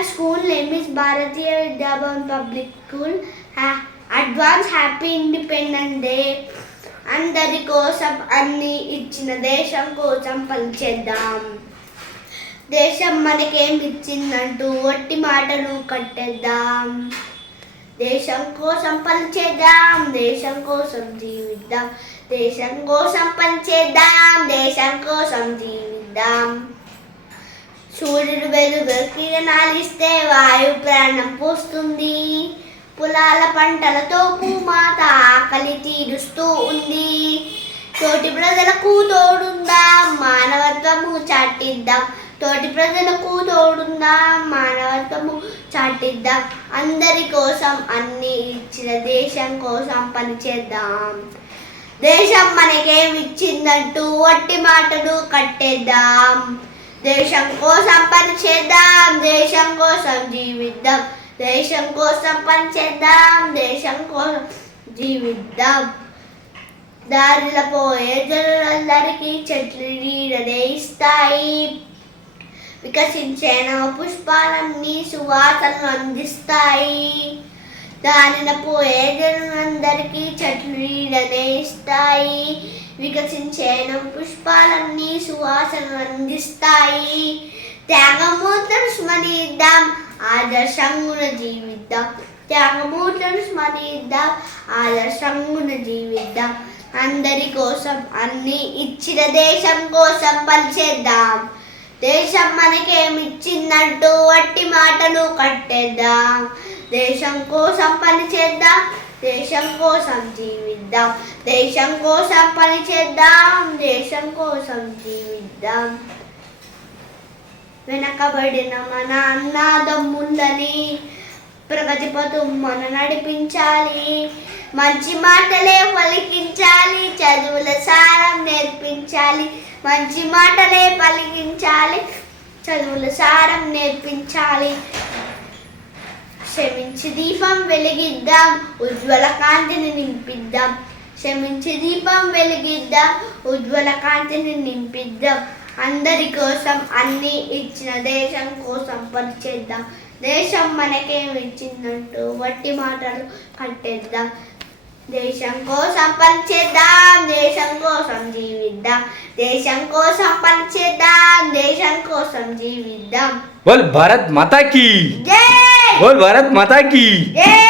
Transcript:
My school name is Bharatiya Vidya Bhavan Public School. Advance Happy Independence Day. అందరి కోసం అన్ని ఇచ్చిన దేశం కోసం పనిచేద్దాం. దేశం మనకేం ఇచ్చిందంటూ ఒట్టి మాటలు కట్టేద్దాం. దేశం కోసం పనిచేద్దాం, దేశం కోసం జీవిద్దాం, దేశం కోసం పనిచేద్దాం, దేశం కోసం జీవిద్దాం. సూర్యుడు వెలుగు కిరణాలు ఇస్తే వాయు ప్రాణం పోస్తుంది. పొలాల పంటలతో భూమాత ఆకలి తీరుస్తూ ఉంది. తోటి ప్రజలకు తోడుందాం, మానవత్వము చాటిద్దాం. తోటి ప్రజలకు తోడుందాం, మానవత్వము చాటిద్దాం. అందరి కోసం అన్ని ఇచ్చిన దేశం కోసం పనిచేద్దాం. దేశం మనకేం ఇచ్చిందంటూ వట్టి మాటలు కట్టేద్దాం. దేశం కోసం పనిచేద్దాం, దేశం కోసం జీవిద్దాం, దేశం కోసం పనిచేద్దాం, దేశం కోసం జీవిద్దాం. దారిలో పోయే జనులందరికీ చెట్లు నీడనే ఇస్తాయి. వికసించే నవ పుష్పాలన్నీ సువాసనలు అందిస్తాయి. దారిన పోయే జనులందరికీ చెట్లు నీడనే ఇస్తాయి. వికసించే నవ పుష్పాలన్నీ సువాసనలు అందిస్తాయి. త్యాగమూర్తులను స్మరిద్దాం, ఆదర్శంగున జీవిద్దాం. త్యాగమూర్తులను స్మరిద్దాం, ఆదర్శంగున జీవిద్దాం. అందరి కోసం అన్ని ఇచ్చిన దేశం కోసం పనిచేద్దాం. దేశం మనకేమిచ్చిందంటూ వట్టి మాటలు కట్టేద్దాం. దేశం కోసం పనిచేద్దాం, దేశం కోసం జీవిద్దాం, దేశం కోసం పనిచేద్దాం, దేశం కోసం జీవిద్దాం. వెనకబడిన మన అన్నదమ్ములని ప్రగతి పథంలో నడిపించాలి. మంచి మాటలే పలికించాలి, చదువుల సారం నేర్పించాలి. మంచి మాటలే పలికించాలి, చదువుల సారం నేర్పించాలి. క్షమించి దీపం వెలిగిద్దాం, ఉజ్వల కాంతిని నింపిద్దాం. క్షమించి దీపం వెలిగిద్దాం, ఉజ్వల కాంతిని నింపిద్దాం. అందరి కోసం అన్ని ఇచ్చిన దేశం కోసం పనిచేద్దాం. దేశం మనకేమి ఇచ్చిందంటూ వట్టి మాటలు కట్టేద్దాం. దేశం కోసం పనిచేద్దాం, దేశం కోసం జీవిద్దాం, దేశం కోసం పనిచేద్దాం, దేశం కోసం జీవిద్దాం. బోల్ భారత్ మాతా కీ జై. బోల్ భారత్ మాతా కీ జై.